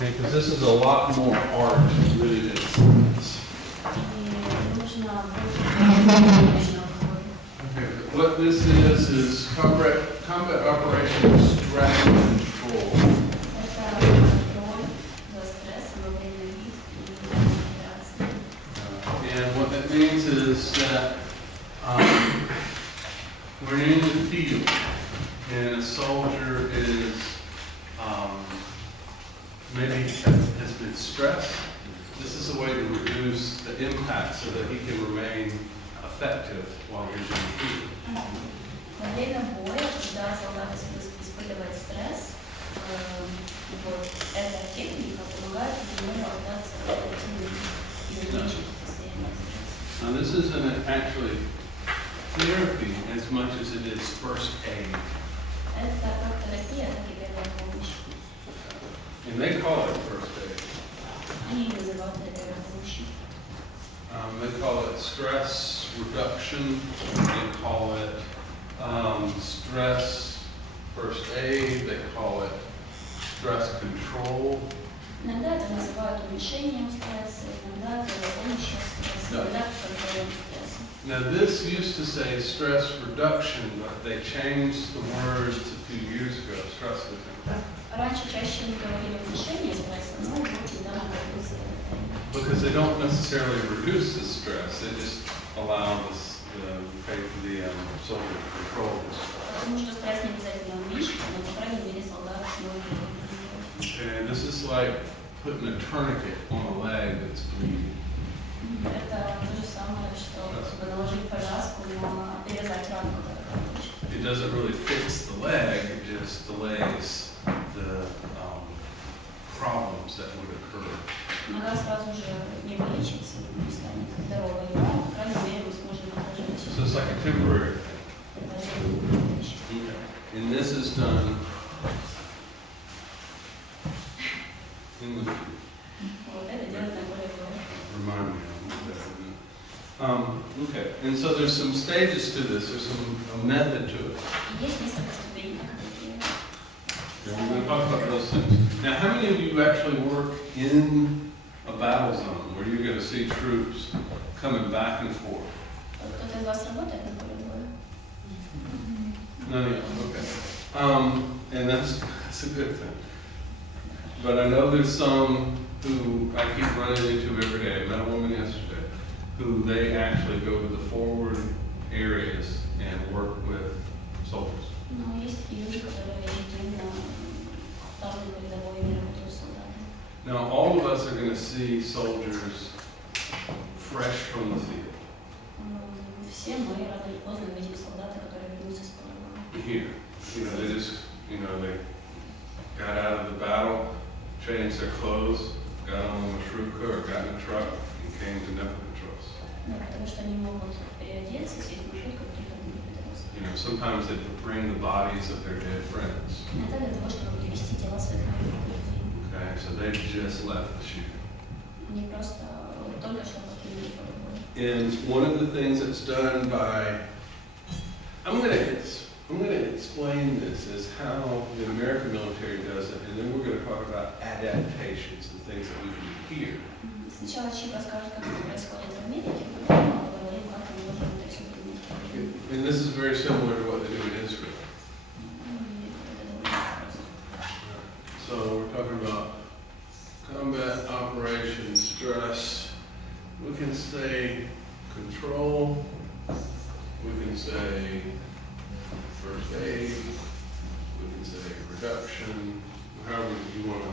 Okay, because this is a lot more art really than science. Okay, what this is combat operations strategy control. And what that means is that we're in the field and a soldier is maybe has been stressed. This is a way to reduce the impact so that he can remain effective while he's in the field. Во время боя, когда солдат испытывает стресс, вот эта техника помогает ему остаться и уменьшить состояние стресса. Now this isn't actually therapy as much as it is first aid. Это как терапия, так и первая помощь. And they call it first aid. Они называют это первой помощью. They call it stress reduction. They call it stress first aid. They call it stress control. Иногда это называют уменьшением стресса, иногда это помощью стресса, иногда контролем стресса. Now this used to say stress reduction, but they changed the words a few years ago. Stress reduction. Раньше чаще говорили уменьшение стресса, но вот недавно появился Because they don't necessarily reduce the stress, they just allow the soldier to control this. Потому что стресс не обязательно уменьшить, но, по крайней мере, солдат смог его. And this is like putting a tourniquet on a leg that's bleeding. Это то же самое, что наложить повязку на перевязать рану, которая кровоточит. It doesn't really fix the leg, it just delays the problems that would occur. Нога сразу же не вылечится, не станет здоровой, но, по крайней мере, мы сможем отложить. So it's like a temporary thing. Это временная вещь. And this is done in the field. Вот это делать на поле боя. Remind me of that. Okay, and so there's some stages to this, there's a method to it. Есть несколько ступеней, как это делать. And we're going to talk about those things. Now, how many of you actually work in a battle zone where you're going to see troops coming back and forth? Кто-то из вас работает на поле боя? None of you, okay. And that's a good thing. But I know there's some who I keep running into every day. I met a woman yesterday who they actually go to the forward areas and work with soldiers. Ну, есть и люди, которые ежедневно там на передовой и работают с солдатами. Now, all of us are going to see soldiers fresh from the field. Все мы рано или поздно видим солдата, которые вернутся с поля боя. Here, they just, they got out of the battle, changed their clothes, got on a marshrutka or got in a truck and came to Dnipropetrovsk. Да, потому что они могут переодеться, сесть в маршрутку и приехать в Днепропетровск. Sometimes they bring the bodies of their dead friends. Иногда для того, чтобы перевести тела своих людей. Okay, so they just left the shoot. Они просто только что покинули поле боя. And one of the things that's done by, I'm going to explain this as how the American military does it, and then we're going to talk about adaptations and things that we can do here. Сначала Чип расскажет, как это происходит в Америке, потом мы поговорим, как мы можем это все применить. And this is very similar to what they do in Israel. So we're talking about combat operations, stress. We can say control. We can say first aid. We can say reduction. However you want to.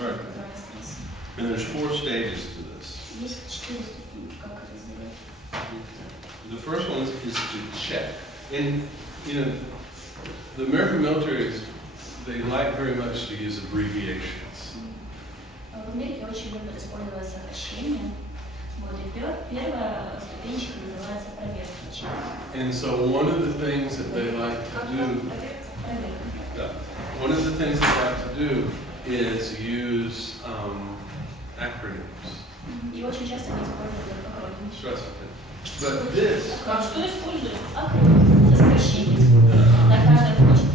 All right. And there's 4 stages to this. Есть 4 ступени, как это сделать. The first one is to check. And, the American military, they like very much to use abbreviations. В Америке очень любят использовать сокращения. Вот, и первая ступенечка называется проверка. And so one of the things that they like to do, is use acronyms. И очень часто они используют акроним. Stress it. But this, А что используют? Акроним. Сокращение. На каждой почте.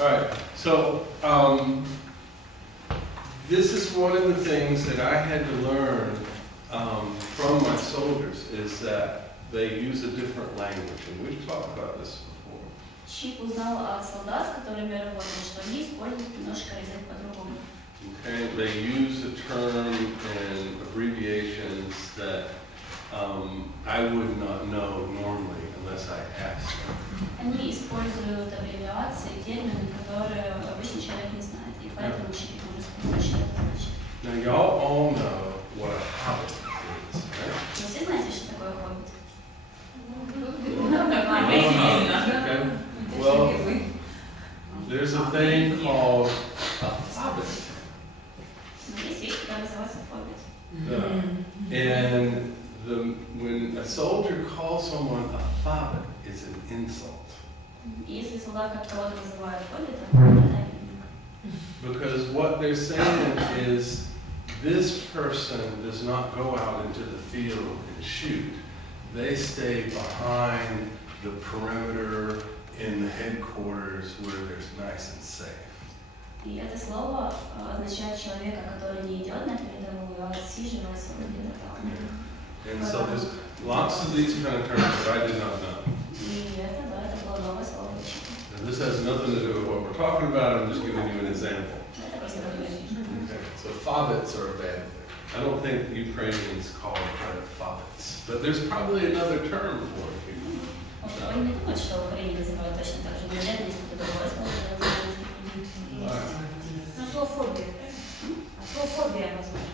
All right, so this is one of the things that I had to learn from my soldiers is that they use a different language, and we've talked about this before. Чип узнал от солдат, с которыми работал, что они используют немножко язык по-другому. Okay, they use a term and abbreviations that I would not know normally unless I asked them. Они используют аббревиации, термины, которые обычный человек не знает, и поэтому чип может спросить, что это значит. Now, y'all all know what a hobbit is, right? Вы все знаете, что такое хоббит? Okay. Well, there's a thing called a hobbit. Но есть вещь, которая называется хоббит. And when a soldier calls someone a hobbit, it's an insult. И если солдат кого-то называет хоббитом, это обидно. Because what they're saying is this person does not go out into the field and shoot. They stay behind the perimeter in the headquarters where there's nice and safe. И это слово означает человека, который не идет на передовую, а отсиживается где-то там. And so there's lots of these kind of terms that I did not know. И это, да, это было новое слово. And this has nothing to do with what we're talking about, I'm just giving you an example. Это просто другое. Okay, so fobbits are a bad thing. I don't think the Ukrainians call it fobbits, but there's probably another term for it here. Он не думает, что в Украине называют точно так же. Наверное, есть какое-то другое слово. Словофобия. Словофобия назвать.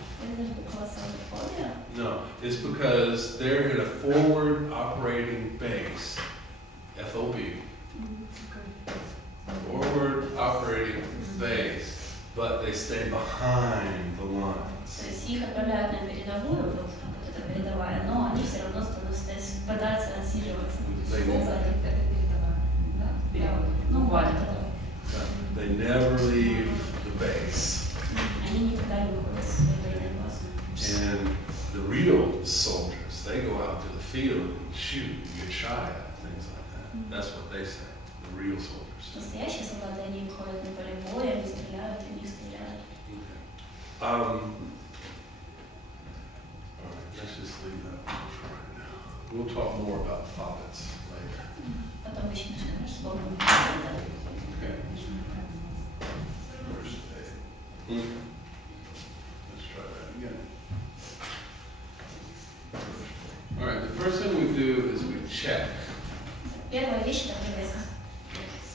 No, it's because they're in a forward operating base, FOB, forward operating base, but they stay behind the lines. То есть их отправляют на передовую, вот эта передовая, но они все равно пытаются отсиживаться. They, Ну, вот. they never leave the base. Они никогда не выходят с своей военной базы. And the real soldiers, they go out to the field and shoot and get shot at, things like that. That's what they say, the real soldiers. Настоящие солдаты, они ходят на поле боя, они стреляют, и не стреляют. Okay. All right, let's just leave that for right now. We'll talk more about fobbits later. Потом еще начнем вспомнить. Okay. First aid. Okay. Let's try that again. All right, the first thing we do is we check. Первая вещь — это проверка.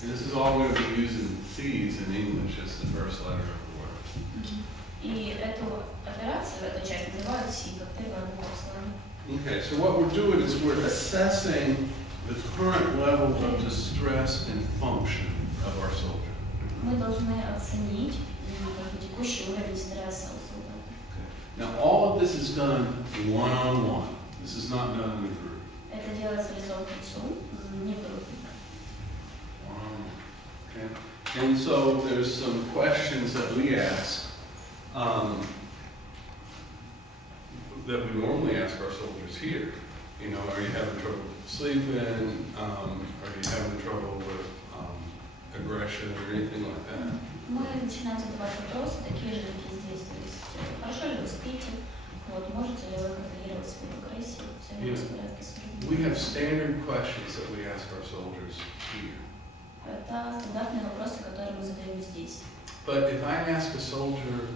And this is all we're going to be using these in English as the first letter of the word. И эту операцию, эту часть называют СИ, как первое буква слова. Okay, so what we're doing is we're assessing the current level of distress and function of our soldier. Мы должны оценить текущий уровень стресса у солдата. Now, all of this is done one-on-one. This is not done in a group. Это делается лицом к лицу, не в группе. Okay. And so there's some questions that we ask that we normally ask our soldiers here. You know, are you having trouble sleeping? Are you having trouble with aggression or anything like that? Мы начинаем задавать вопросы, такие же, какие здесь. То есть, хорошо ли вы спите? Вот, можете ли вы контролировать свою агрессию? Все ли у вас в порядке с этим? We have standard questions that we ask our soldiers here. Это стандартные вопросы, которые мы задаем здесь. But if I ask a soldier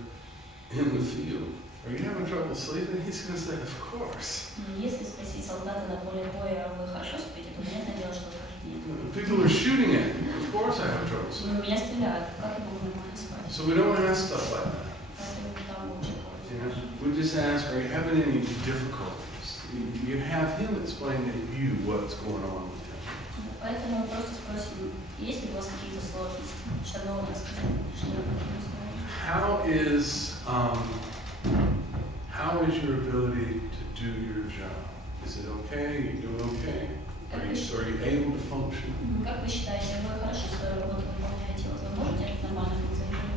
in the field, are you having trouble sleeping? He's going to say, of course. Если спросить солдата на поле боя, вы хорошо спите, то понятное дело, что скажет нет. People are shooting at me. Of course I have trouble sleeping. Меня стреляют, как я могу нормально спать? So we don't ask stuff like that. Поэтому там учат. You know? We just ask, are you having any difficulties? You have him explain to you what's going on with him. Поэтому мы просто спросим, есть ли у вас какие-то сложности, чтобы он рассказал, что я могу сказать. How is your ability to do your job? Is it okay? You doing okay? Are you able to function? Как вы считаете, вы хорошо свою работу выполняете? Вот вы можете нормально функционировать?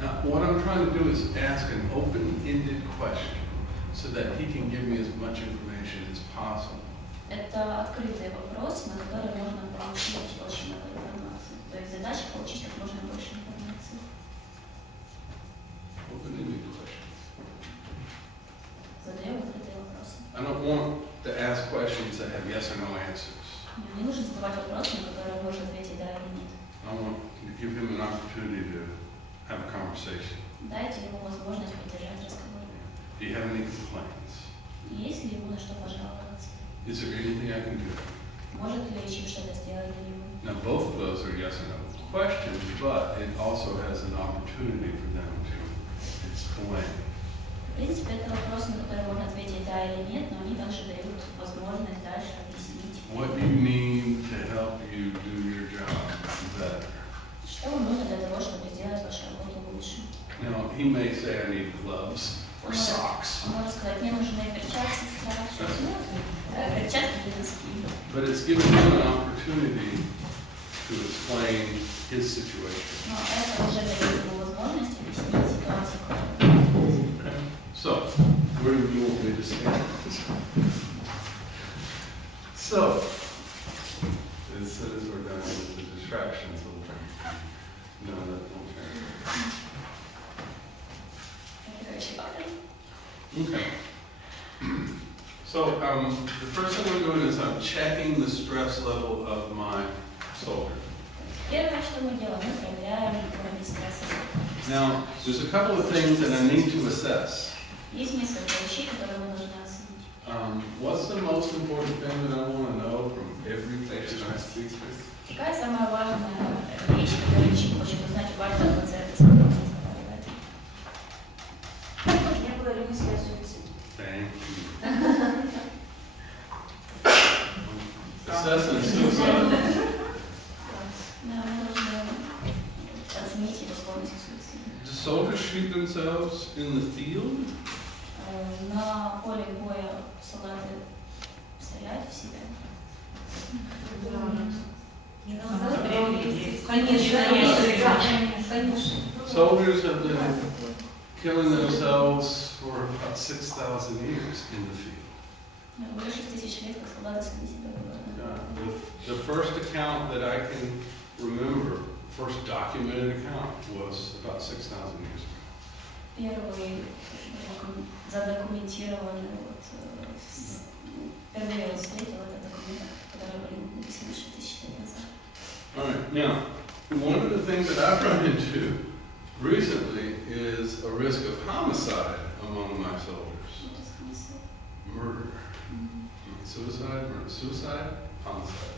Now, what I'm trying to do is ask an open-ended question so that he can give me as much information as possible. Это открытый вопрос, на который можно получить очень много информации. То есть задача получить как можно opportunity to have a conversation. Дайте ему возможность поддержать разговор. Do you have any complaints? Есть ли ему на что пожаловаться? Is there anything I can do? Может ли Чип что-то сделать для него? Now, both of those are yes or no questions, but it also has an opportunity for them to explain. В принципе, это вопрос, на который можно ответить да или нет, но они также дают возможность дальше объяснить. What do you need to help you do your job better? Что вам нужно для того, чтобы сделать вашу работу лучше? Now, he may say I need gloves or socks, Он может сказать, мне нужны перчатки, перчатки для носки. but it's giving him an opportunity to explain his situation. Но это уже дает ему возможность объяснить ситуацию, которую Okay. So, where do you want me to stand? So, as soon as we're done with the distractions, no, that won't change. Okay. So, the first thing I'm doing is I'm checking the stress level of my soldier. Первое, что мы делаем, мы проверяем уровень стресса. Now, there's a couple of things that I need to assess. Есть несколько вещей, которые мы должны оценить. What's the most important thing that I want to know from every patient I speak to? Какая самая важная вещь, которую Чип хочет узнать у каждого пациента, с которым он разговаривает? Не было ли мысли о суициде? Thank you. Assessing suicide. Да, мы должны оценить его склонность к суициду. Do soldiers shoot themselves in the field? На поле боя солдаты стреляют в себя. Конечно. Soldiers have been killing themselves for about 6,000 years in the field. Более 6000 лет, как солдаты сами себя убивают. The first account that I can remember, first documented account, was about 6,000 years ago. Первый задокументированный, впервые он встретил этот документ, который был написан 6000 лет назад. All right, now, one of the things that I've run into recently is a risk of homicide among my soldiers. Murder. Suicide, murder, suicide, homicide.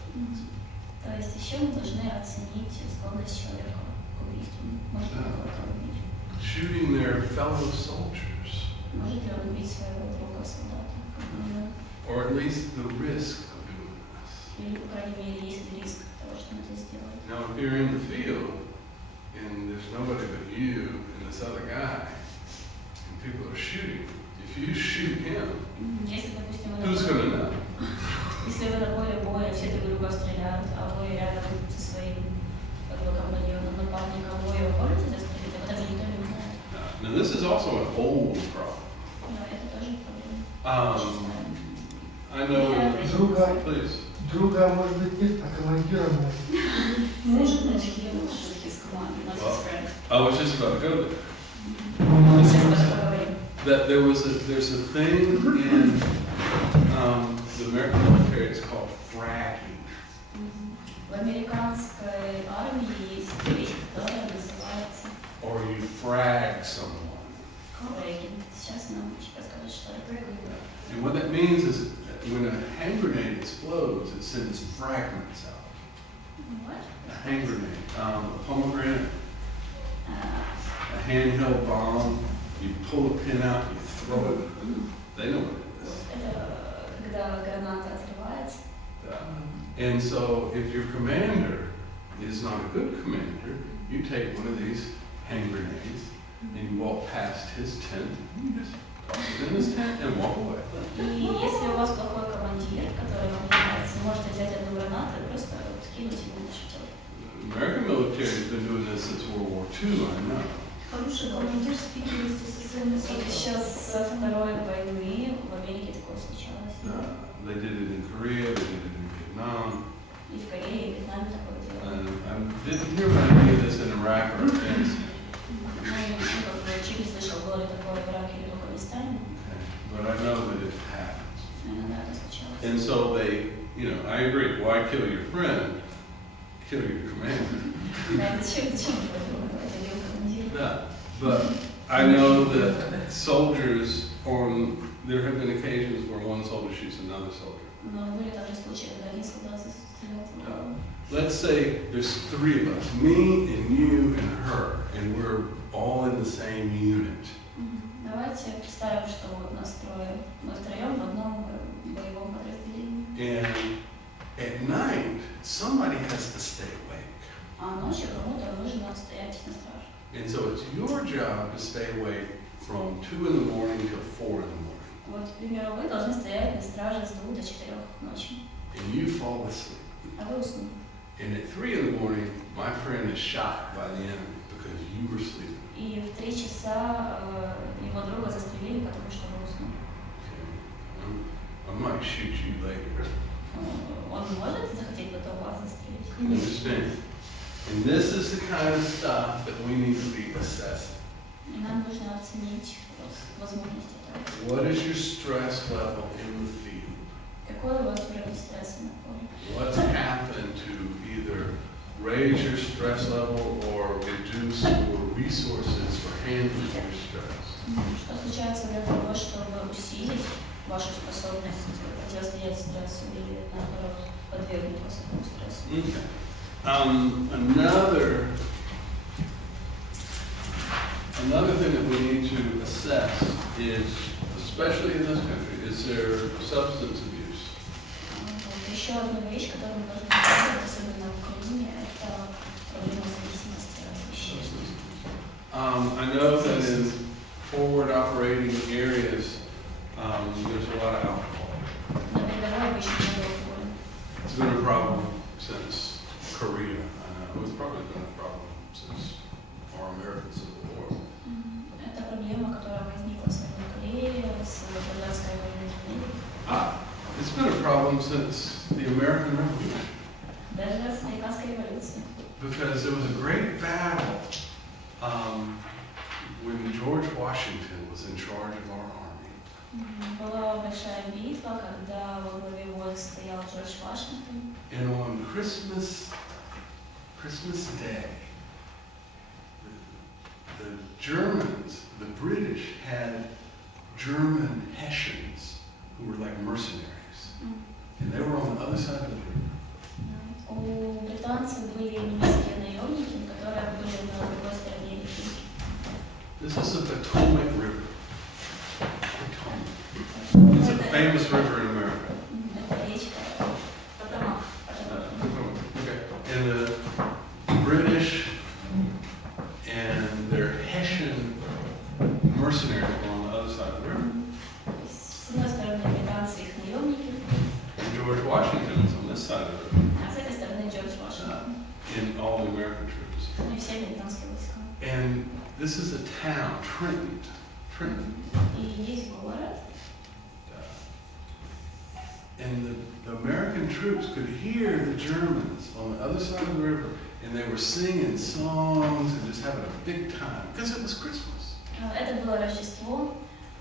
То есть еще мы должны оценить склонность человека к убийству. Может ли он кого-то убить? Shooting their fellow soldiers, Может ли он убить своего друга солдата? or at least the risk of doing this. Или, по крайней мере, есть ли риск того, что он это сделает? Now, if you're in the field and there's nobody but you and this other guy, and people are shooting, if you shoot him, Если, допустим, who's going to know? если вы на поле боя, все друг друга стреляют, а вы рядом со своим компаньоном, напарником, вы его можете застрелить, об этом никто не узнает. Now, this is also an old problem. Но это тоже проблема. I know. Друга. Please. Друга может быть нет, а командира может. I was just about to go there. Сейчас поговорим. That there's a thing in the American military. It's called fragging. В американской армии есть вещь, которая называется Or you frag someone. фрэггинг. Сейчас нам расскажут, что это такое. And what that means is that when a hand grenade explodes, it sends fragments out. What? A hand grenade, a pomegranate, a handheld bomb, you pull a pin out, you throw it. They know what it is. Это когда граната разрывается. And so if your commander is not a good commander, you take one of these hand grenades and you walk past his tent, you just toss it in his tent and walk away. И если у вас плохой командир, который вам не нравится, вы можете взять одну гранату и просто кинуть ему на шатер. The American military has been doing this since World War II, I know. Хороший командир спит вместе со своими И солдатами. еще со Второй войны в Америке такое случалось. They did it in Korea, they did it in Vietnam. И в Корее, и в Вьетнаме такое делали. I didn't hear about any of this in Iraq or Afghanistan. Ну, как Чип не слышал, было ли такое в Ираке или в Афганистане. But I know that it happens. Иногда это случалось. And so they, I agree, why kill your friend? kill your commander. Да, зачем его убивать, или его командира? Yeah, but I know that soldiers, there have been occasions where one soldier shoots another soldier. Но были также случаи, когда один солдат стрелял в другого. Let's say there's three of us, me and you and her, and we're all in the same unit. Давайте представим, что вот нас трое, мы втроем в одном боевом подразделении. And at night, somebody has to stay awake. А ночью кому-то нужно стоять на страже. And so it's your job to stay awake from 2 in the morning till 4 in the morning. Вот, к примеру, вы должны стоять на страже с 2 до 4 ночи. And you fall asleep. А вы уснули. And at 3 in the morning, my friend is shot by the enemy because you were sleeping. И в 3 часа его друга застрелили, потому что он уснул. I might shoot you later. Он может захотеть потом вас застрелить? You understand? And this is the kind of stuff that we need to be assessing. И нам нужно оценить возможности этого. What is your stress level in the field? Какой у вас уровень стресса на поле? What's happened to either raise your stress level or reduce your resources for handling your stress? Что случается для того, чтобы усилить вашу способность противостоять стрессу или, наоборот, подвергнуть вас этому стрессу? Okay. Another thing that we need to assess is, especially in this country, is there substance abuse? Еще одна вещь, которую мы должны посмотреть, особенно в Украине, это проблема зависимости от веществ. I know that in forward operating areas, there's a lot of alcohol. На передовой обычно много алкоголя. It's been a problem since Korea. It's probably been a problem since our American Civil War. Это проблема, которая возникла в Северной Корее с гражданской войной. It's been a problem since the American Revolution. Даже с американской революцией. Because there was a great battle when George Washington was in charge of our army. Была большая битва, когда во главе войск стоял Джордж Вашингтон. And on Christmas Day, the Germans, the British had German Hessians who were like mercenaries. And they were on the other side of the river. У британцев были немецкие наемники, которые были на другой стороне реки. This is the Potomac River. Potomac. It's a famous river in America. Это речка Потомак. Okay. And the British and their Hessian mercenaries were on the other side of the river. С одной стороны британцы, их наемники, And George Washington was on this side of the river. а с этой стороны Джордж Вашингтон. And all the American troops. Ну и все американские войска. And this is a town, Trenton. Trenton. И есть город, And the American troops could hear the Germans on the other side of the river, and they were singing songs and just having a big time because it was Christmas. это было Рождество,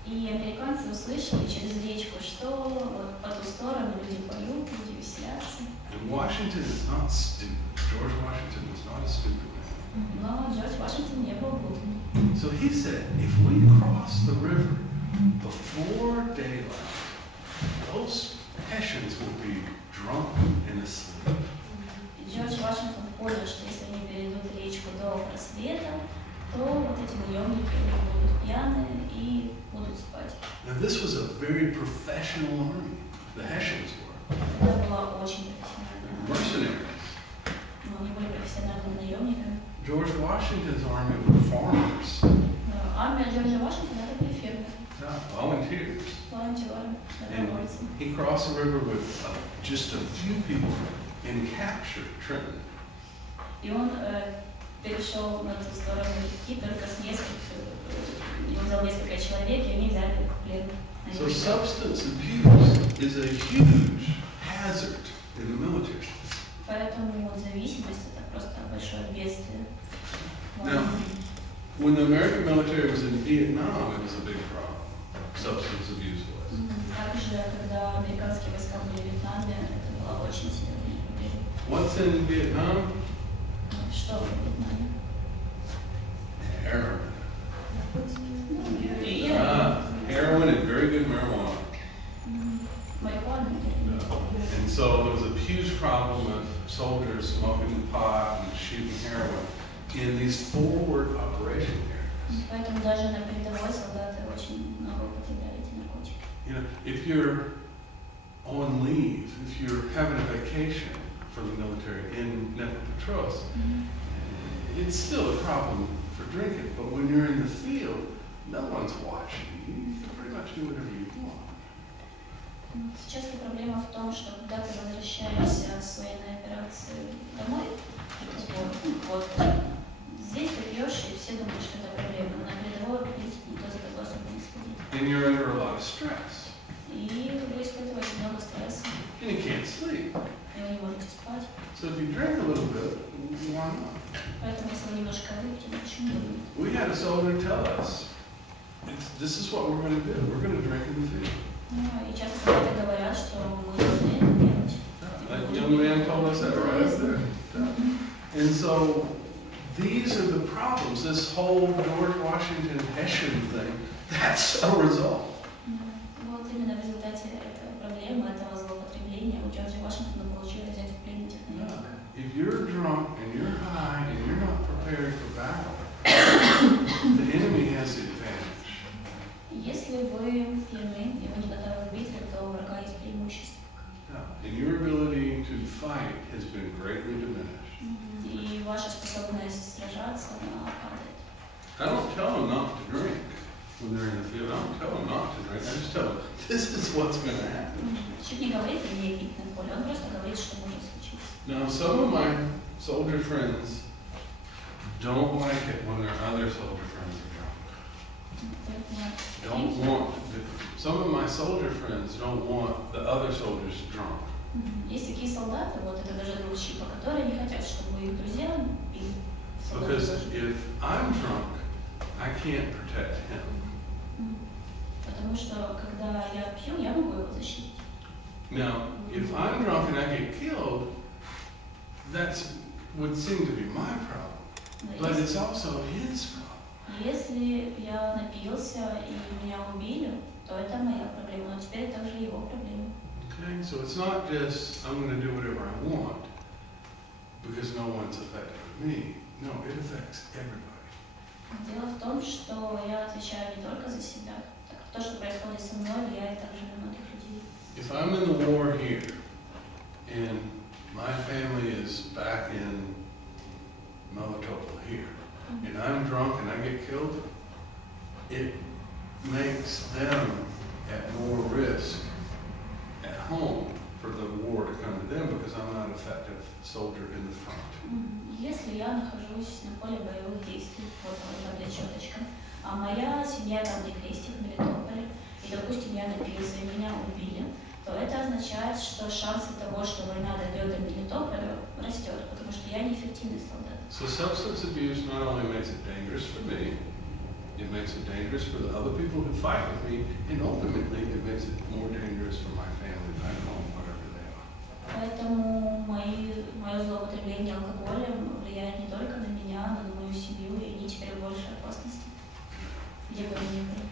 и американцы услышали через речку, что вот по ту сторону люди поют, люди веселятся. And Washington is not stupid. George Washington was not a stupid man. Но Джордж Вашингтон не был глупым. So he said, if we cross the river before daylight, those Hessians will be drunk and asleep. И Джордж Вашингтон понял, что если они перейдут речку до рассвета, то вот эти наемники будут пьяные и будут спать. Now this was a very professional army. The Hessians were. Это была очень профессиональная армия. Mercenaries. Но они были профессиональными наемниками. George Washington's army were farmers. Армия Джорджа Вашингтона это были фермеры, Volunteers. волонтеры, добровольцы. He crossed the river with just a few people and captured Trenton. И он перешел на ту сторону реки только с несколькими, он взял несколько человек, и они взяли их в плен. So substance abuse is a huge hazard in the military. Поэтому зависимость это просто большое бедствие. Now, when the American military was in Vietnam, it was a big problem. Substance abuse was. Также, когда американские войска были в Вьетнаме, это была очень серьезная проблема. What's in Vietnam? Что во Вьетнаме? Heroin. И Heroin and very good marijuana. марихуана. And so there was a huge problem with soldiers smoking pot and shooting heroin in these forward operation areas. Поэтому даже на передовой солдаты очень много употребляли эти наркотики. You know, if you're on leave, if you're having a vacation for the military in Dnipropetrovsk, it's still a problem for drinking, but when you're in the field, no one's watching you. You can pretty much do whatever you want. Сейчас проблема в том, что когда ты возвращаешься с военной операции домой, вот, здесь ты пьешь, и все думают, что это проблема. На передовой, в принципе, никто за тобой особо не следит. And you're under a lot of stress. И вы испытываете много стресса, And you can't sleep. и вы не можете спать. So if you drink a little bit, why not? Поэтому, если вы немножко выпьете, почему бы нет? We had a soldier tell us, this is what we're going to do. We're going to drink in the field. Ну, и часто солдаты говорят, что мы должны это делать. That young man told us that right up there. And so these are the problems. This whole George Washington Hessian thing, that's a result. Вот именно в результате этой проблемы, этого злоупотребления у Джорджа Вашингтона получилось взять в плен этих наемников. If you're drunk and you're high and you're not prepared for battle, the enemy has the advantage. Если вы пьяны и вы не готовы к битве, то у врага есть преимущество. And your ability to fight has been greatly diminished. И ваша способность сражаться, она падает. I don't tell them not to drink when they're in the field. I don't tell them not to drink. I just tell them, this is what's going to happen. Чуть не говорит не пить на поле, он просто говорит, что может случиться. Now, some of my soldier friends don't like it when their other soldier friends are drunk. Don't want, some of my soldier friends don't want the other soldiers drunk. Есть такие солдаты, вот это даже группщика, которые не хотят, чтобы их друзья пили. Because if I'm drunk, I can't protect him. Потому что когда я пью, я могу его защитить. Now, if I'm drunk and I get killed, that would seem to be my problem. But it's also his problem. Если я напился и меня убили, то это моя проблема, но теперь также его проблема. Okay, so it's not just I'm going to do whatever I want because no one's affected with me. No, it affects everybody. Дело в том, что я отвечаю не только за себя. То, что происходит со мной, влияет также на многих людей. If I'm in the war here and my family is back in Melitopol here, and I'm drunk and I get killed, it makes them at more risk at home for the war to come to them because I'm not an effective soldier in the front. Если я нахожусь на поле боевых действий, вот там чёточка, а моя семья там где крестик в Мелитополе, и, допустим, я напился и меня убили, то это означает, что шансы того, что война дойдет до Мелитополя, растет, потому что я неэффективный солдат. So substance abuse not only makes it dangerous for me, it makes it dangerous for the other people who fight with me, and ultimately it makes it more dangerous for my family back home, wherever they are. Поэтому мое злоупотребление алкоголем влияет не только на меня, но и на мою семью, и они теперь в большей опасности, где бы они ни были.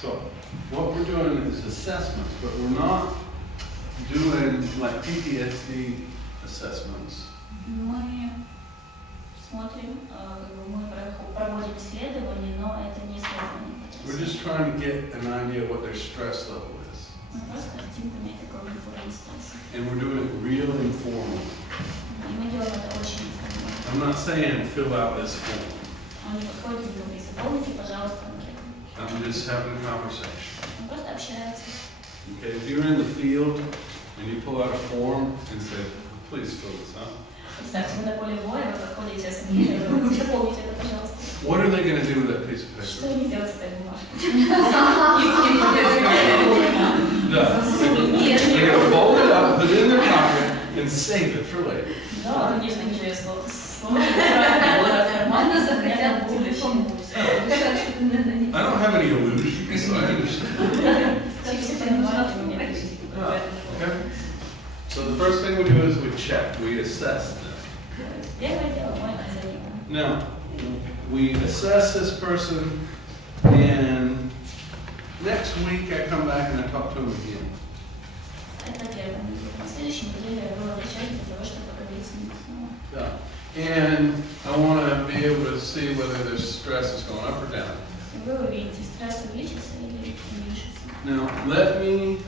So what we're doing is assessments, but we're not doing like PTSD assessments. Мы смотрим, мы проводим исследования, но это не исследование. We're just trying to get an idea of what their stress level is. Мы просто хотим понять, какой у них уровень стресса. And we're doing it real informal. И мы делаем это очень информально. I'm not saying fill out this form. Он не подходит и говорит, заполните, пожалуйста, анкету. I'm just having a conversation. Он просто общается. Okay, if you're in the field and you pull out a form and say, please fill this out. Представьте, вы на поле боя, вы подходите с анкетой, и говорите, заполните это, пожалуйста. What are they going to do with that piece of paper? Что они делают с этой бумажкой? No. They're going to fold it up, put it in their pocket, and save it for later. Да, конечно, ничего слова. Слово в карман, захотят будущее. I don't have any illusions, so I understand. Okay. So the first thing we do is we check, we assess them. Первое дело, we assess this person, and next week I come back and I talk to him again. Это первая неделя. На следующей неделе я возвращаюсь для того, чтобы поговорить с ним снова. Yeah. And I want to be able to see whether their stress is going up or down. И вы увидите, стресс увеличится или уменьшится. Now, let me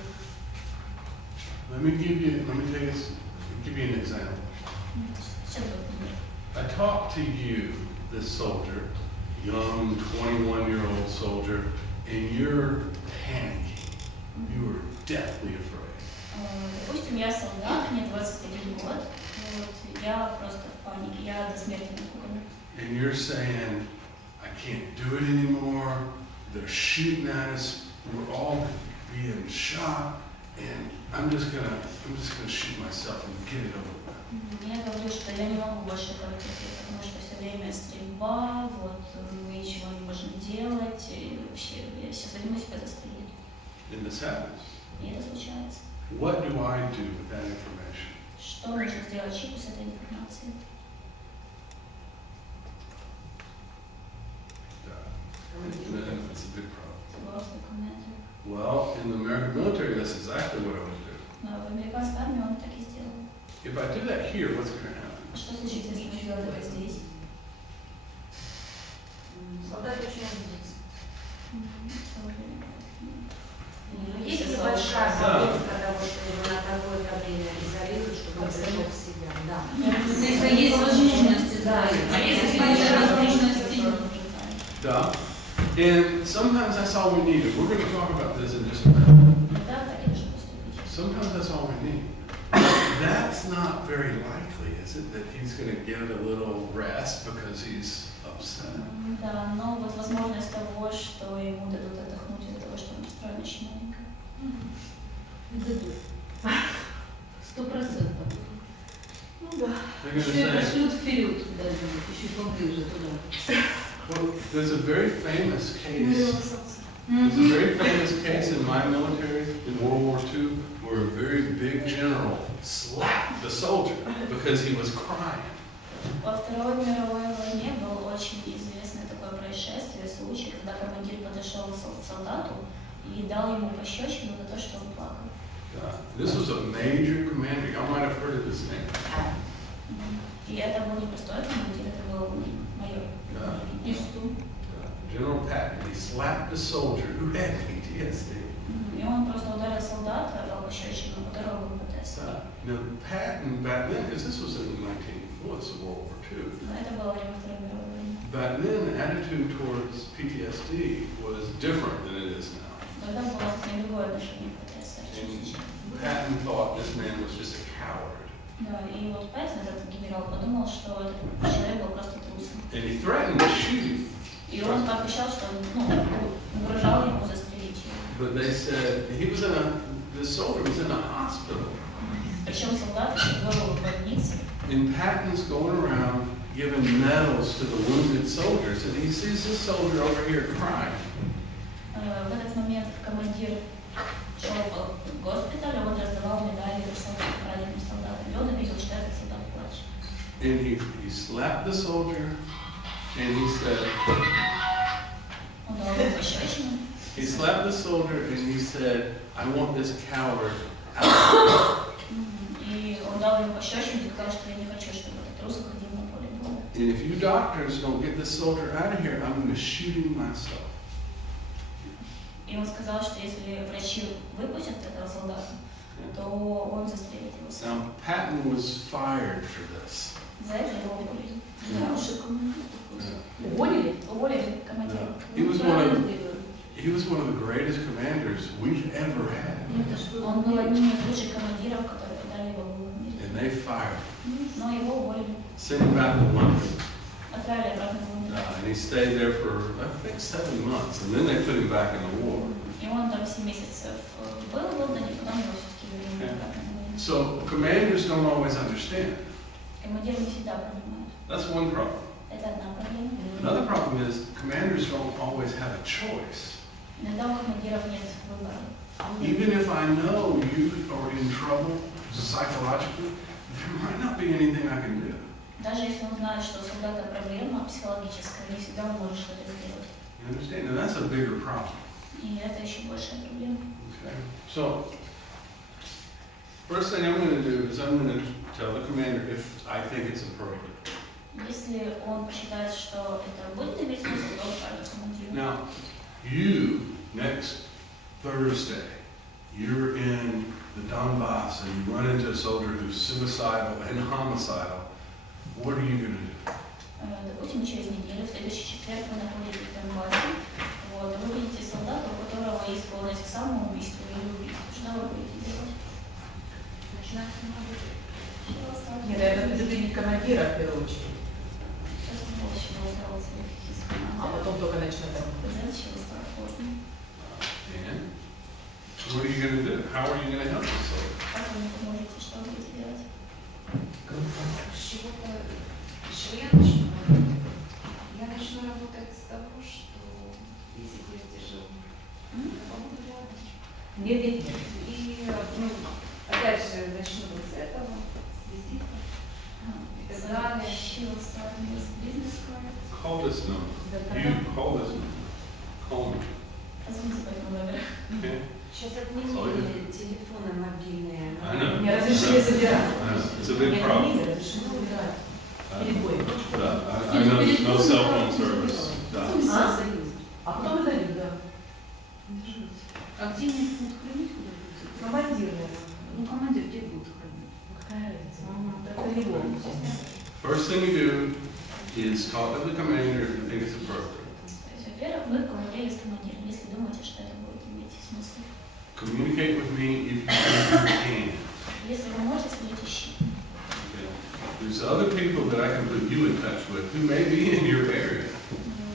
give you an example. Сейчас будет пример. I talked to you, this soldier, young 21-year-old soldier, and you're panicking. You are deathly afraid. Допустим, я солдат, мне 21 год, вот, я просто в панике, я до смерти напугана. And you're saying, I can't do it anymore, they're shooting at us, we're all being shot, and I'm just gonna shoot myself and get it over with. Я говорю, что я не могу больше это терпеть, потому что все время стрельба, вот, мы ничего не можем делать, и вообще я сейчас возьму себя застрелить. And this happens. И это случается. What do I do with that information? Что нужно сделать Чику с этой информацией? It's a big problem. Просто комментарий. Well, in the American military, that's exactly what I would do. Но в американской армии он так и сделал. If I do that here, what's going to happen? Что случится, если мы сделаем это здесь? Солдаты очень обидятся. Есть Есть небольшая проблема, когда вот его на какое-то время изолируют, чтобы он пришел в себя. Да. Если есть возможность, да. А если нет возможности? Duh. And sometimes that's all we need. We're going to talk about this in just a minute. Да, так и нужно поступить. Sometimes that's all we need. That's not very likely, is it, that he's going to get a little rest because he's upset? Да, но вот возможность того, что ему дадут отдохнуть из-за того, что он расстроен, очень маленькая. Дадут. 100%. Ну да. They're going to Еще и say, пошлют вперед куда-нибудь, еще поближе туда. well, there's a very famous case. There's a very famous case in my military in World War II where a very big general slapped the soldier because he was crying. Во Второй мировой войне было очень известное такое происшествие, случай, когда командир подошел к солдату и дал ему пощечину за то, что он плакал. This was a major commander. Y'all might have heard of this name. И это был не простой командир, это был майор. И что? General Patton, he slapped a soldier who had PTSD. И он просто ударил солдата, дал пощечину, у которого был ПТСД. Now, Patton back then, because this was in the 1940s, World War II, Но это было во время Второй мировой войны. back then the attitude towards PTSD was different than it is now. Тогда было совсем другое отношение к ПТСД. And Patton thought this man was just a coward. Да, и вот Пэттон, этот генерал, подумал, что этот человек был просто трусом. And he threatened to shoot him. И он пообещал, что угрожал ему застрелить его. But they said, the soldier was in a hospital. Причем солдат был в больнице. And Patton's going around giving medals to the wounded soldiers, and he sees this soldier over here crying. В этот момент командир шел по госпиталю, он раздавал медали раненым солдатам. И он увидел, что этот солдат плачет. And he slapped the soldier, and he said, Он дал ему пощечину. he slapped the soldier, and he said, I want this coward out. И он дал ему пощечину и сказал, что я не хочу, чтобы этот трус ходил на поле боя. And if you doctors don't get this soldier out of here, I'm going to shoot him myself. И он сказал, что если врачи выпустят этого солдата, то он застрелит его сам. Now, Patton was fired for this. За это его уволили. Хороший командир. Уволили? Уволили командира. He was one of the greatest commanders we've ever had. Он был одним из лучших командиров, которые когда-либо было в мире. And they fired him, Но его уволили. sent him back to London. Отправили обратно в Лондон. And he stayed there for, I think, 7 months. And then they put him back in the war. И он там 7 месяцев был в Лондоне, потом его все-таки вернули обратно в Лондон. So commanders don't always understand. Командиры не всегда понимают. That's one problem. Это одна проблема. Another problem is commanders don't always have a choice. Иногда у командиров нет выбора. Even if I know you are in trouble psychologically, there might not be anything I can do. Даже если он знает, что у солдата проблема психологическая, не всегда он может что-то сделать. You understand? Now that's a bigger problem. И это еще большая проблема. Okay. So, first thing I'm going to do is I'm going to tell the commander if I think it's appropriate. Если он посчитает, что это будет иметь смысл, то он скажет командиру. Now, you, next Thursday, you're in the Donbass and you run into a soldier who's suicidal and homicidal. What are you going to do? Допустим, через неделю, в следующий четверг вы находитесь в Донбассе, вот, вы видите солдата, у которого есть склонность к самоубийству или убийству. Что вы будете делать? Начинать самоубийство. Нет, это предупредить командира в первую очередь, Сейчас он больше старался а потом только начнет работать. Зачем страховку? And what are you going to do? How are you going to help this soldier? Как вы ему поможете, что вы будете делать? С чего-то, с чего я начну? Я начну работать с того, что если будет тяжело, я побуду рядом. Нет. И, ну, опять же, начну вот с этого, с визита и так далее. She'll start with business card. Call this number. You call this number. Call me. Позвоните по этому номеру. Okay? Сейчас отменили телефоны мобильные. I know. Не разрешили забирать. I know. It's a big problem. Не разрешили забирать. Перебой. Да, I know there's no cell phone service. Да. А кто выдают, да? А где они будут хранить, куда будут? Командир, наверное. Ну, командир где будут хранить? Какая разница? Это его. First thing you do is talk to the commander if you think it's appropriate. То есть, во-первых, вы поговорили с командиром, если думаете, что это будет иметь смысл. Communicate with me if you think you can. Если вы можете, свалите щит. Okay? There's other people that I can put you in touch with who may be in your area.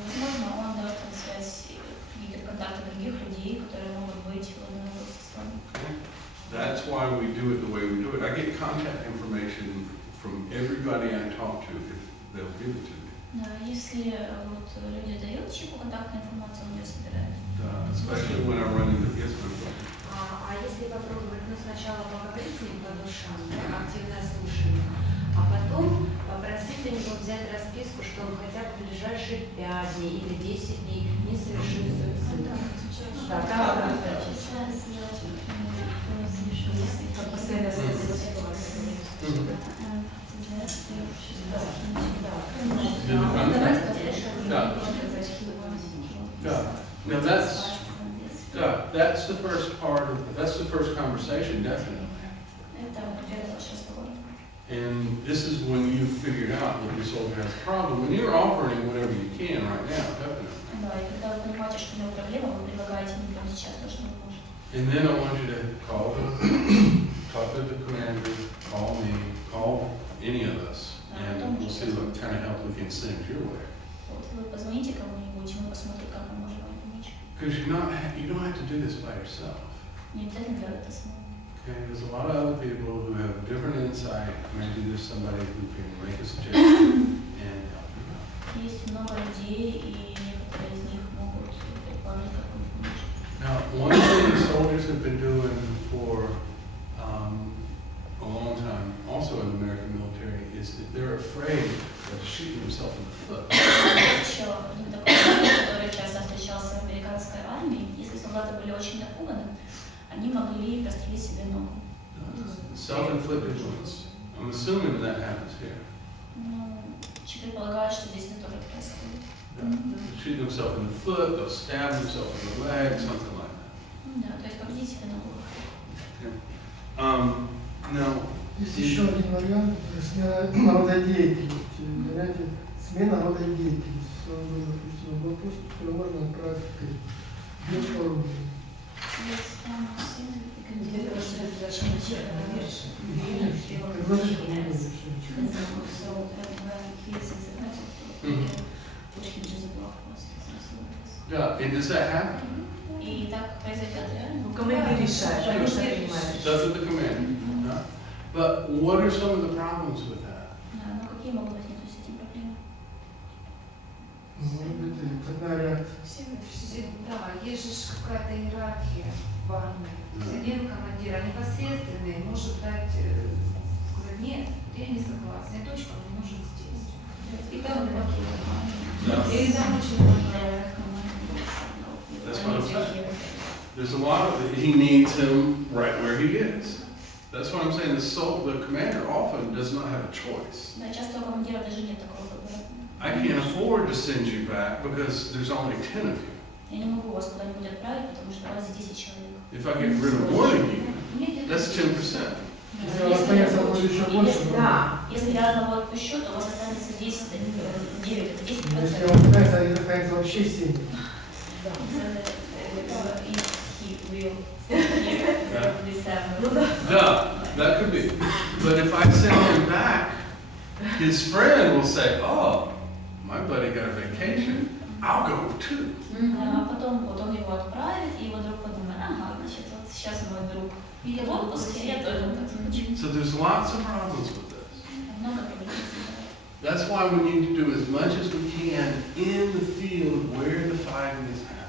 Возможно, он даст вам связь, какие-то контакты других людей, которые могут быть в одной области с вами. Okay? That's why we do it the way we do it. I get contact information from everybody I talk to if they'll give it to me. Да, если вот люди дают чипу контактную информацию, он ее собирает. Especially when I run into yes, my question. А если попробовать, ну, сначала поговорить с ним по душам, да, активное слушание, а потом попросить у него взять расписку, что он хотя бы в ближайшие 5 дней или 10 дней не совершит суицид. Да, да. Постоянно Да. Now that's the first part of, that's the first conversation, definitely. Это первый ваш разговор. And this is when you figured out that your soldier has a problem. When you're offering whatever you can right now, definitely. Да, и когда вы понимаете, что у него проблема, вы предлагаете ему прямо сейчас то, что вы можете. And then I want you to talk to the commander, call me, call any of us, and we'll see what kind of help we can send your way. Вот вы позвоните кому-нибудь, мы посмотрим, как мы можем вам помочь. Because you don't have to do this by yourself. Не обязательно делать это самому. Okay, there's a lot of other people who have different insight. Maybe there's somebody who can make a suggestion and help you out. Есть много людей, и некоторые из них могут предположить, как вам помочь. Now, one thing the soldiers have been doing for a long time, also in the American military, is that they're afraid of shooting themselves in the foot. Еще один такой момент, который часто встречался в американской армии. Если солдаты были очень напуганы, они могли прострелить себе ногу. Self-inflicted wounds. I'm assuming that happens here. Ну, предполагаю, что здесь это тоже происходит. Shoot themselves in the foot, they'll stab themselves in the leg, something like that. Да, то есть повредить себе ногу. Now, Есть еще один вариант, смена рода деятельности. Понимаете, смена рода деятельности. Допустим, вопрос, который можно отправить без оружия. Где-то что разрешение Предложить по-моему решение. yeah, and does that happen? И так произойдет реально. Ну, командир решает, конечно, принимает. That's what the commander. Yeah. But what are some of the problems with that? Да, но какие могут возникнуть с этим проблемы? Может быть, такая реакция. Всегда, есть же какая-то иерархия в армии. Один командир, а непосредственный может дать, сказать нет. я не согласна, и точка не может здесь. И там No. и там очень много. That's what I'm saying. There's a lot of, he needs him right where he is. That's what I'm saying, the commander often does not have a choice. Да, часто у командира даже нет такого выбора. I can't afford to send you back because there's only 10 of you. Я не могу вас куда-нибудь отправить, потому что у вас 10 человек. If I get rid of one of you, Нет, that's 10%. Если у вас останется будет еще больше, Да. Если я одного отпущу, то у вас останется 10, 9, это 10%. если он останется, их останется вообще 7. Yeah, that could be. But if I send him back, his friend will say, oh, my buddy got a vacation, I'll go too. А потом вот он его отправит, и его друг подумает, ага, значит, вот сейчас мой друг в отпуске, я тоже так хочу. So there's lots of problems with this. Много проблем с этим. That's why we need to do as much as we can in the field where the fighting is happening.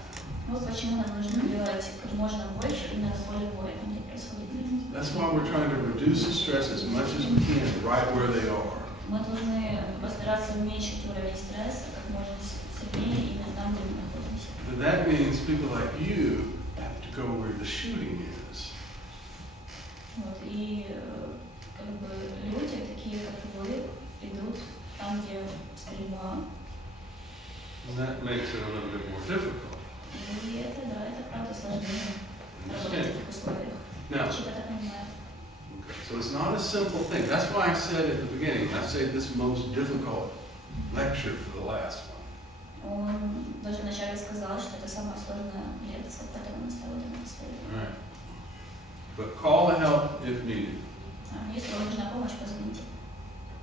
Вот почему нам нужно делать как можно больше именно на поле боя, там где происходит битва. That's why we're trying to reduce the stress as much as we can right where they are. Мы должны постараться уменьшить уровень стресса как можно сильнее именно там, где мы находимся. But that means people like you have to go where the shooting is. Вот, и как бы люди, такие как вы, идут там, где стрельба. And that makes it a little bit more difficult. И это, да, это правда сложнее работать в таких условиях. Now, Чего так понимаю. okay, so it's not a simple thing. That's why I said at the beginning, I say this most difficult lecture for the last one. Он даже вначале сказал, что это самая сложная лекция, поэтому мы с тобой так поставили. All right. But call the help if needed. Если вам нужна помощь, позвоните.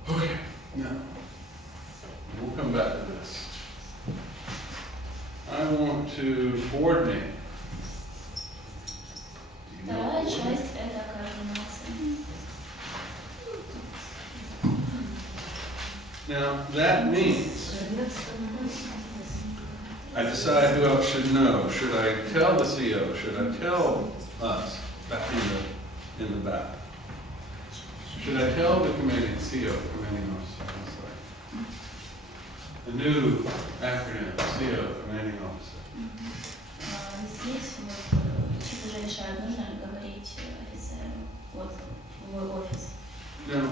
Okay. Now, we'll come back to this. I want to coordinate. Do you know Вторая coordinate? часть – это координация. Now, that means I decide who else should know. Should I tell the CO? Should I tell us back in the back? Should I tell the commanding CO, commanding officer? I'm sorry. The new acronym, CO, commanding officer. Здесь вот чип уже решает, нужно ли говорить офицеру вот в офис. Now,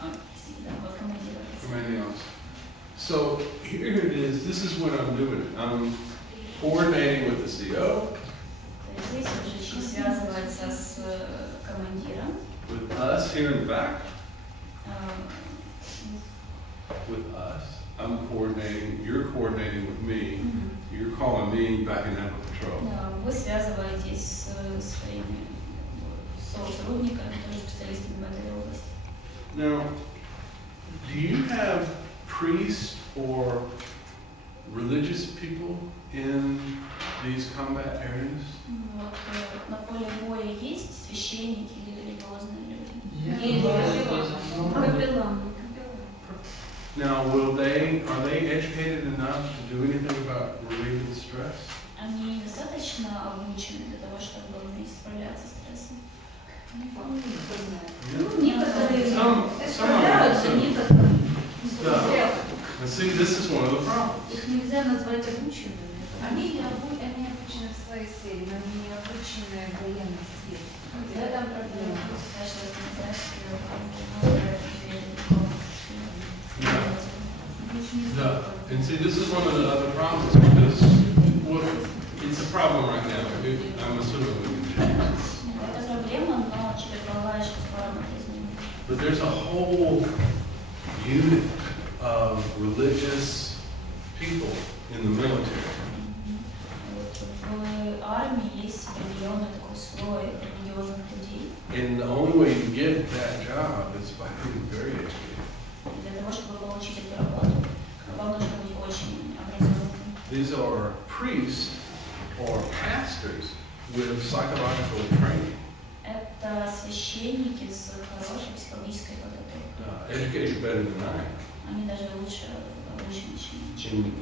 Да, вот командир офиса. commanding officer. So here it is. This is what I'm doing. I'm coordinating with the CO, То есть здесь уже чип связывается с командиром. with us here in the back, А, with us. I'm coordinating, you're coordinating with me. мгм. You're calling me back in Dnipropetrovsk. Да, вы связываетесь с своими сотрудниками, тоже специалистами в этой области. Now, do you have priests or religious people in these combat areas? Вот, на поле боя есть священники или религиозные люди? Есть. Ну, капелланы. Now, are they educated enough to do anything about relieving stress? Они достаточно обучены для того, чтобы вместе справляться с стрессом? Yeah. Некоторые Some справляются, of them. некоторые. Да. And see, this is one of the problems. Их нельзя назвать обученными. Они обучены в своей сфере, но они не обучены в военной сфере. В этом проблема. Yeah. And see, this is one of the other problems because, well, it's a problem right now. I'm assuming we can change this. Это проблема, но тебе предлагаешь параметры изменить. But there's a whole unit of religious people in the military. В армии есть определенный такой слой религиозных людей. And the only way you get that job is by being very educated. Для того, чтобы получить эту работу, вам нужно быть очень образованным. These are priests or pastors with psychological training, Это священники с хорошей психологической подготовкой. educated better than I am. Они даже лучше обучены, чем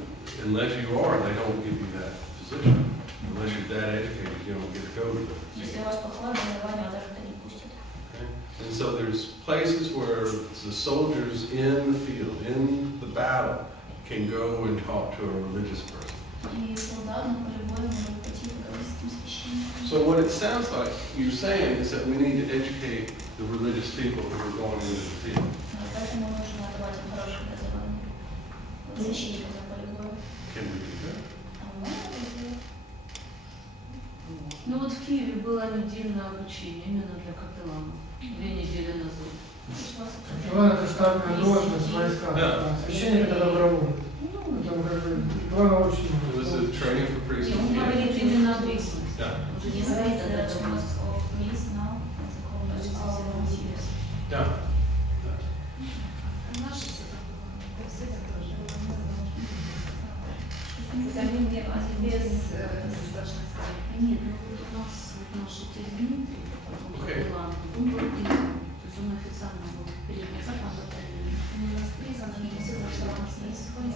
And unless you are, they don't give you that position. Unless you're that educated, you don't get to go to it. если у вас плохое образование, вас даже туда не пустят. Okay? And so there's places where the soldiers in the field, in the battle, can go and talk to a religious person. И солдат на поле боя может пойти поговорить с этим священником. So what it sounds like you're saying is that we need to educate the religious people who are going into the field. Поэтому нужно давать им хорошее образование. Священникам на поле боя. Can we do that? А мы можем это сделать? Ну вот в Киеве было недельное обучение именно для капелланов 2 недели назад. Капеллан — это штатная должность в войсках, Да. а священник — это добровольец. Там как бы два очень. It was a training for priests. И он говорит именно об истине. Yeah. Уже не Yes, говорит the о terms добровольце. of police now, as a call of volunteers. Yeah. Наши все так бывают. Все так тоже. Они без должности. Нет, ну вот у нас вот наш отец Дмитрий, потом Окей. капеллан, он был призван. То есть он официально был перед концертом батальона. У нас призван, они все за что у нас происходит.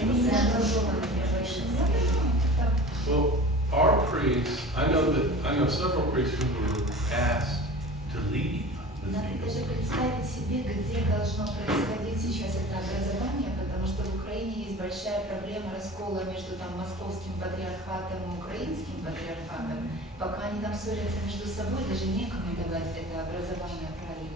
Они не образованы для военных. Well, our priests, I know several priests who were asked to leave the Надо даже field. представить себе, где должно происходить сейчас это образование, потому что в Украине есть большая проблема раскола между там московским патриархатом и украинским патриархатом. Пока они там ссорятся между собой, даже некому давать это образование правильное.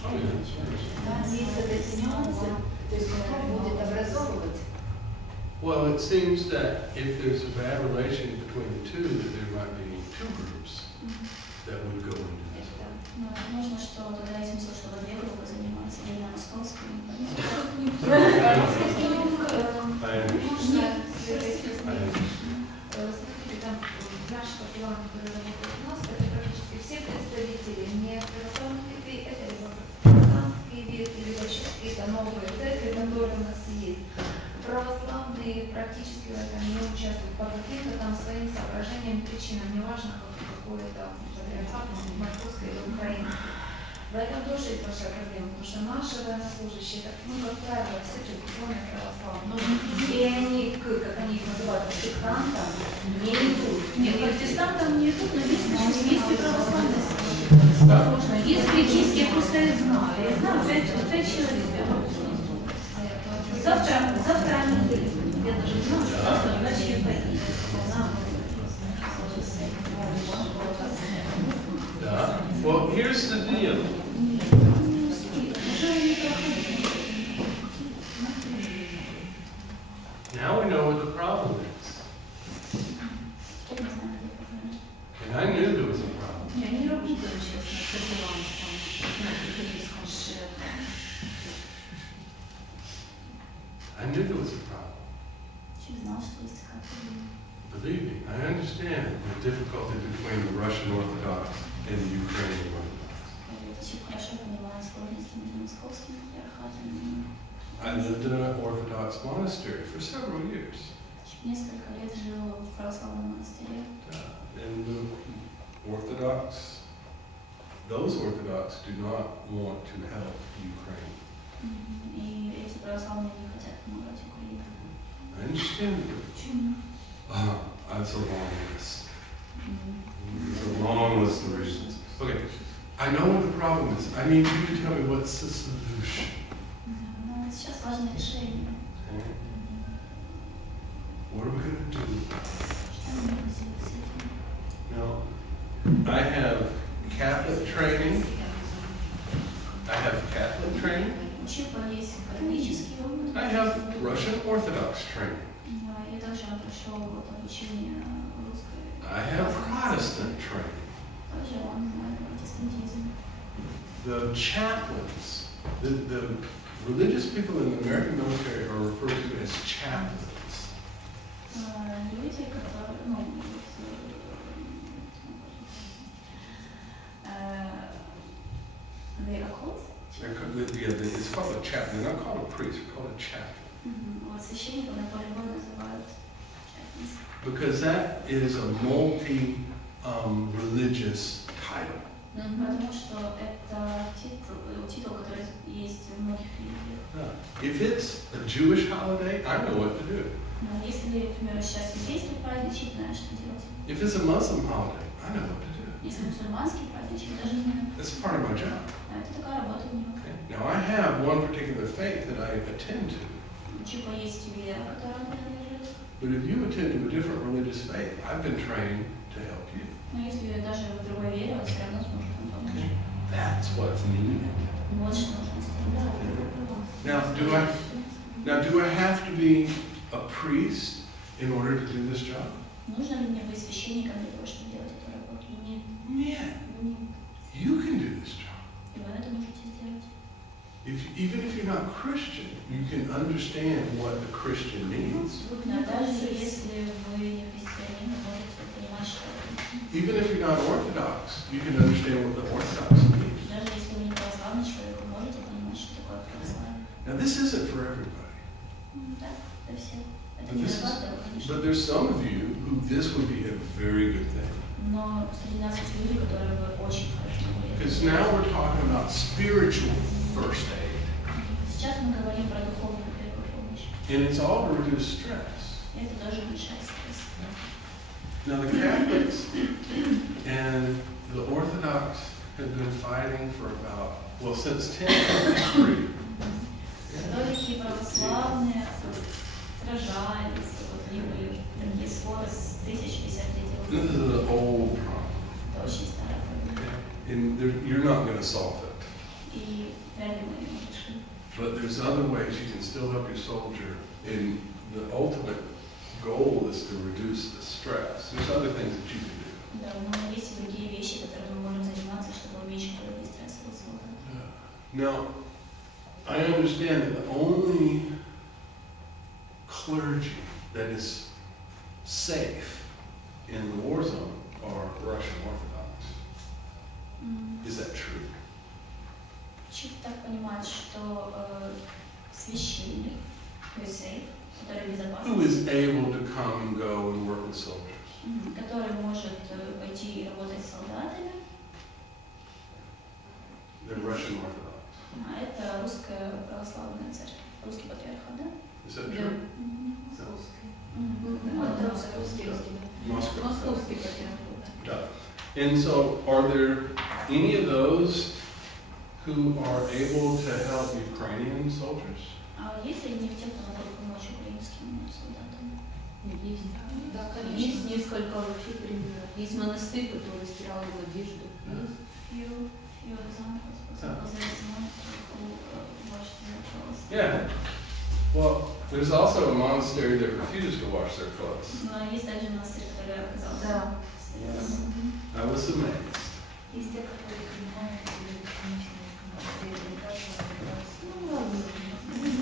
Oh, yeah, that's right. Там есть эти нюансы, то есть кто будет образовывать. Well, it seems that if there's a bad relation between the two, that there might be two groups that would go into this. Ну, возможно, что тогда есть смысл, чтобы две группы занимались, или на московской, или на I understand. Можно I understand. смотрите, там наши капелланы, которые работают у нас, это практически все представители не православных ветвей, это либо протестантские ветви, либо еще какие-то новые церкви, которые у нас есть. Православные практически в этом не участвуют по каким-то там своим соображениям, причинам, неважно какой это патриархат, московский или украинский. В этом тоже есть большая проблема, потому что наши военнослужащие, как правило, все традиционные православные. И они, как они их называют, сектантам, не идут. Нет, протестантам не идут, но есть и православные. Да. Возможно, есть ведические, я просто их знаю. Я знаю 5 человек. Завтра они были. Я даже знаю, что завтра иначе не пойдут. Yeah. Well, here's the deal. Now we know what the problem is. And I knew there was a problem. Я не работаю, честно, капелланством на католическом шефе. I knew there was a problem. Через знал, что есть такая проблема. Believe me, I understand the difficulty between the Russian Orthodox and the Ukrainian Orthodox. Я очень хорошо понимаю сложности между московским патриархатом и I lived in an Orthodox monastery for several years. несколько лет жил в православном монастыре. And the Orthodox, those Orthodox do not want to help Ukraine. И эти православные не хотят помогать Украине. I understand that. Почему? That's a long list. It's a long list of reasons. Okay, I know what the problem is. I need you to tell me what's the solution. Но сейчас важное решение. Okay? What are we going to do? Что мы можем сделать с этим? Now, I have Catholic training. I have Catholic training. Учеба есть католический опыт. I have Russian Orthodox training. Я также прошел вот обучение русской. I have Protestant training. Также он знает протестантизм. The chaplains, the religious people in the American military are referred to as chaplains. Люди, которые, ну, they are called? It's called a chaplain. They're not called a priest. They're called a chaplain. Вот священников на поле боя называют chaplains. Because that is a multi-religious title. Потому что это титул, который есть в многих религиях. If it's a Jewish holiday, I know what to do. Но если, к примеру, сейчас еврейский праздничек, знаешь, что делать. If it's a Muslim holiday, I know what to do. Если мусульманский праздничек, даже знаю. It's part of my job. Это такая работа у него. Okay? Now I have one particular faith that I attend to. Типа есть вера, которая принадлежит. But if you attend to a different religious faith, I've been trained to help you. Но если даже в другой вере, он все равно сможет вам помочь. That's what's needed. Вот что нужно сделать. Now do I have to be a priest in order to do this job? Нужно ли мне быть священником для того, чтобы делать эту работу? Нет. Yeah. Нет. You can do this job. И вы это можете сделать. Even if you're not Christian, you can understand what a Christian means. Но даже если вы не христианин, вы можете понимать, что это. Even if you're not Orthodox, you can understand what the Orthodox means. Даже если вы не православный человек, вы можете понимать, что такое православие. Now this isn't for everybody. Да, это все. Это But, не this для is, каждого, конечно. but there's some of you who this would be a very good thing. Но среди нас есть люди, которые вы очень хорошо Because говорите. now we're talking about spiritual first aid. Сейчас мы говорим про духовную первую помощь. And it's all to reduce stress. И это тоже уменьшает стресс. Now the Catholics and the Orthodox have been fighting for about, well, since 1053. Католики православные сражались, вот они были такие споры с 1053 This is года. an old problem. Это очень старая проблема. And you're not going to solve it. И вряд ли мы ее решим. But there's other ways you can still help your soldier. And the ultimate goal is to reduce the stress. There's other things that you can do. Да, но есть и другие вещи, которыми мы можем заниматься, чтобы уменьшить уровень стресса у солдата. Now, I understand that the only clergy that is safe in the war zone are Russian Orthodox. Is that true? Чуть так понимать, что священник, который безопасен, Who is able to come and go and work with soldiers? который может пойти и работать с солдатами, They're Russian Orthodox. это русская православная церковь, русский патриархат, да? Is that true? Moscow. Московский патриархат. Yeah. And so, are there any of those who are able to help Ukrainian soldiers? А есть ли не в тех, кто могут помочь украинским солдатам? Есть. Да, Есть конечно. несколько вообще примеров. Есть монастырь, который стирал им одежду. Few examples, was there someone who watched their clothes? Yeah. Well, there's also a monastery that refused to wash their clothes. Но есть также монастырь, который оказался Да. стерильным. I was amazed. Есть те, которые принимают или, конечно,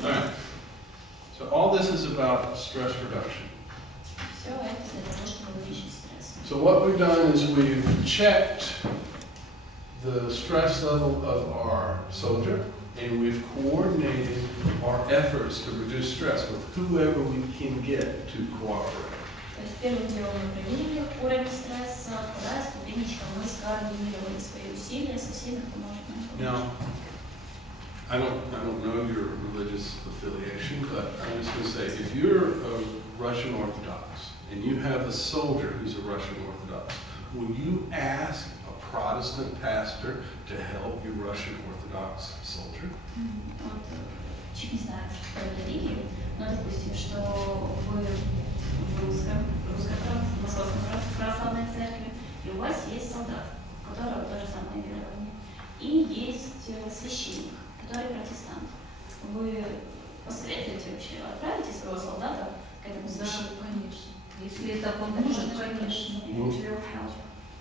All right. So all this is about stress reduction. Все это для того, чтобы уменьшить стресс. So what we've done is we've checked the stress level of our soldier, and we've coordinated our efforts to reduce stress with whoever we can get to cooperate. То есть первым делом мы проверили уровень стресса, вторая ступенечка, мы скоординировали свои усилия со всеми, кто может нам помочь. Now, I don't know your religious affiliation, but I'm just going to say, if you're a Russian Orthodox and you have a soldier who's a Russian Orthodox, will you ask a Protestant pastor to help your Russian Orthodox soldier? Вот, чуть не знаю, что это религии, но допустим, что вы в русской православной церкви, и у вас есть солдат, у которого то же самое верование, и есть священник, который протестант. Вы посоветуете вообще, отправите своего солдата к этому Да, священнику? конечно. Если это поможет, конечно.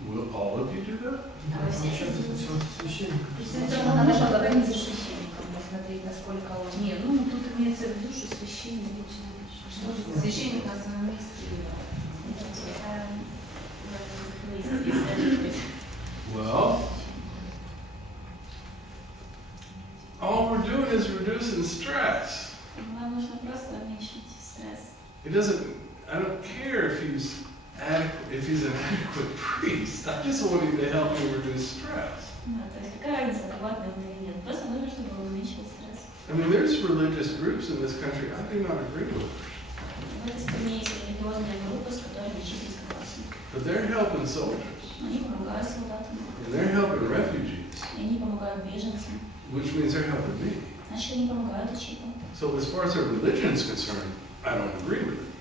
Will all of you do that? А вы все Общаться это сначала с священником. То есть это надо поговорить со священником, посмотреть, насколько он... Не, ну тут имеется в виду, что священник. Что священник на своем месте. Well, all we're doing is reducing stress. Нам нужно просто уменьшить стресс. It doesn't, I don't care if he's adequate, if he's an adequate priest. I just want him to help me reduce stress. Да, то есть какая разница, адекватный он или нет. Просто нужно, чтобы он уменьшил стресс. I mean, there's religious groups in this country I do not agree with, В этой стране есть религиозные группы, с которыми вообще не согласны. but they're helping soldiers, Но они помогают солдатам, and they're helping refugees, и они помогают беженцам. which means they're helping me. Значит, они помогают учителям. So as far as their religion is concerned, I don't agree with it.